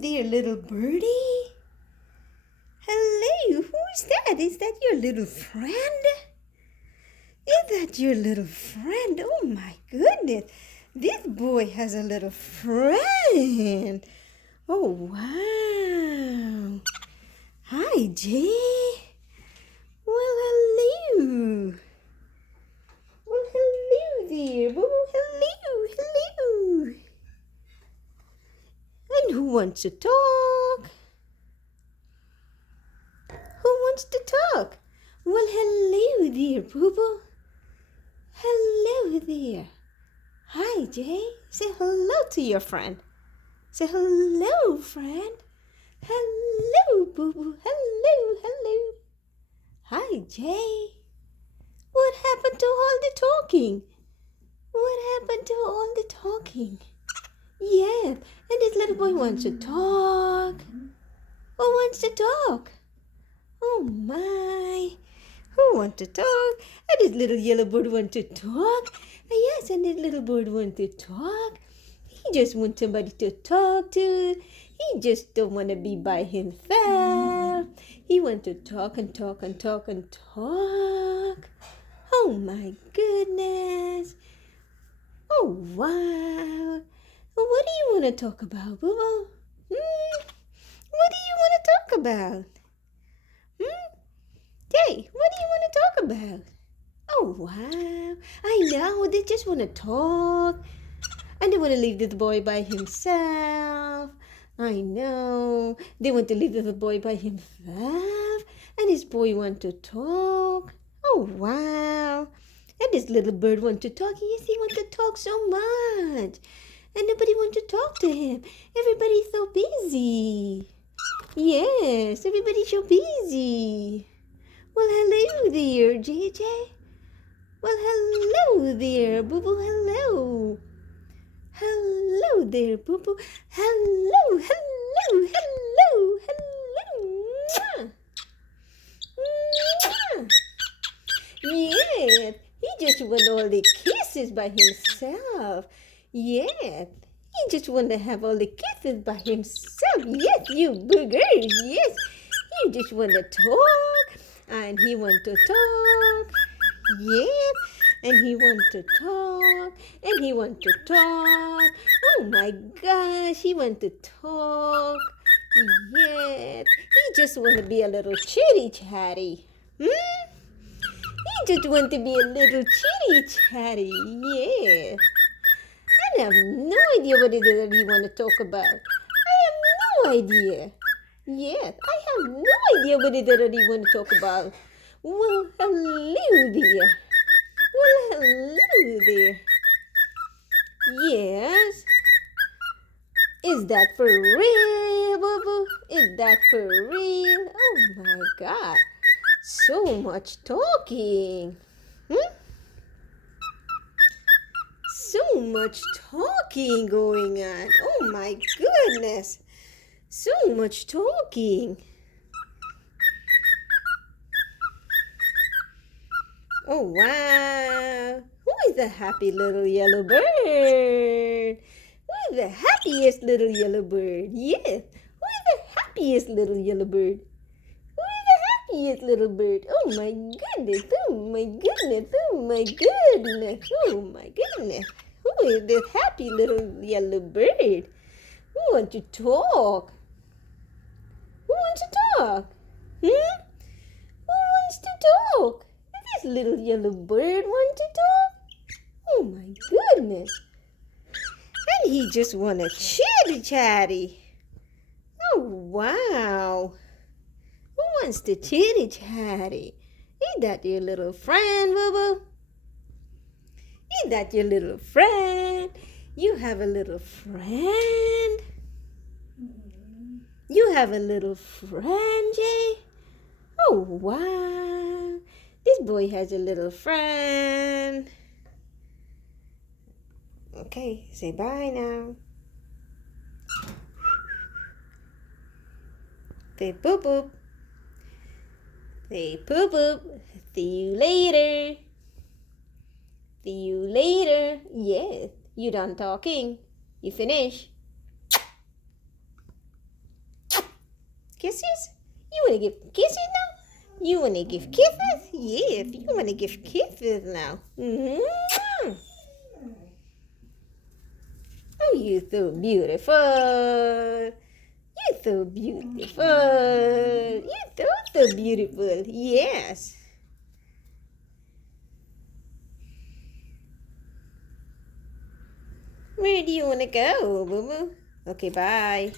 there, little birdie. Hello, who's that? Is that your little friend? Is that your little friend? Oh my goodness, this boy has a little friend. Oh wow. Hi, Jay. Well, hello. Well, hello there. Oh, hello, hello. And who wants to talk? Who wants to talk? Well, hello there, Boo-Boo. Hello there. Hi, Jay. Say hello to your friend. Say hello, friend. Hello, Boo-Boo. Hello, hello. Hi, Jay. What happened to all the talking? What happened to all the talking? Yeah, and this little boy wants to talk. Who wants to talk? Oh my. Who wants to talk? And this little yellow bird wants to talk. Yes, and this little bird wants to talk. He just wants somebody to talk to. He just don't want to be by himself. He wants to talk and talk and talk and talk. Oh my goodness. Oh wow. What do you want to talk about, Boo-Boo? What do you want to talk about? Jay, what do you want to talk about? Oh wow. I know, they just want to talk. And they want to leave the boy by himself. I know. They want to leave the boy by himself. And this boy want to talk. Oh wow. And this little bird want to talk. Yes, he want to talk so much. And nobody want to talk to him. Everybody's so busy. Yes, everybody's so busy. Well, hello there, JJ. Well, hello there, Boo-Boo. Hello. Hello there, Boo-Boo. Hello, hello, hello, hello. Mwah. Yes, he just want all the kisses by himself. Yes, he just want to have all the kisses by himself. Yes, you boogers. Yes, he just want to talk. And he want to talk. Yes, and he want to talk. And he want to talk. Oh my gosh, he want to talk. Yes, he just want to be a little chitty chatty. He just want to be a little chitty chatty. Yes. I have no idea what it is that you want to talk about. I have no idea. Yes, I have no idea what it is that you want to talk about. Well, hello there. Well, hello there. Yes. Is that for real, Boo-Boo? Is that for real? Oh my God. So much talking. So much talking going on. Oh my goodness. So much talking. Oh wow. Who is the happy little yellow bird? Who is the happiest little yellow bird? Yes. Who is the happiest little yellow bird? Who is the happiest little bird? Oh my goodness. Oh my goodness. Oh my goodness. Oh my goodness. Who is this happy little yellow bird? Who wants to talk? Who wants to talk? Who wants to talk? This little yellow bird wants to talk? Oh my goodness. And he just want to chitty chatty. Oh wow. Who wants to chitty chatty? Is that your little friend, Boo-Boo? Is that your little friend? You have a little friend? You have a little friend, Jay? Oh, wow. This boy has a little friend. Okay, say bye now. Say boop boop. Say poop poop. See you later. See you later. Yes, you done talking. You finish. Kisses? You want to give kisses now? You want to give kisses? Yes, you want to give kisses now. Mm-hmm. Oh, you're so beautiful. You're so beautiful. You're so beautiful. Yes. Where do you want to go, Boo Boo? Okay, bye.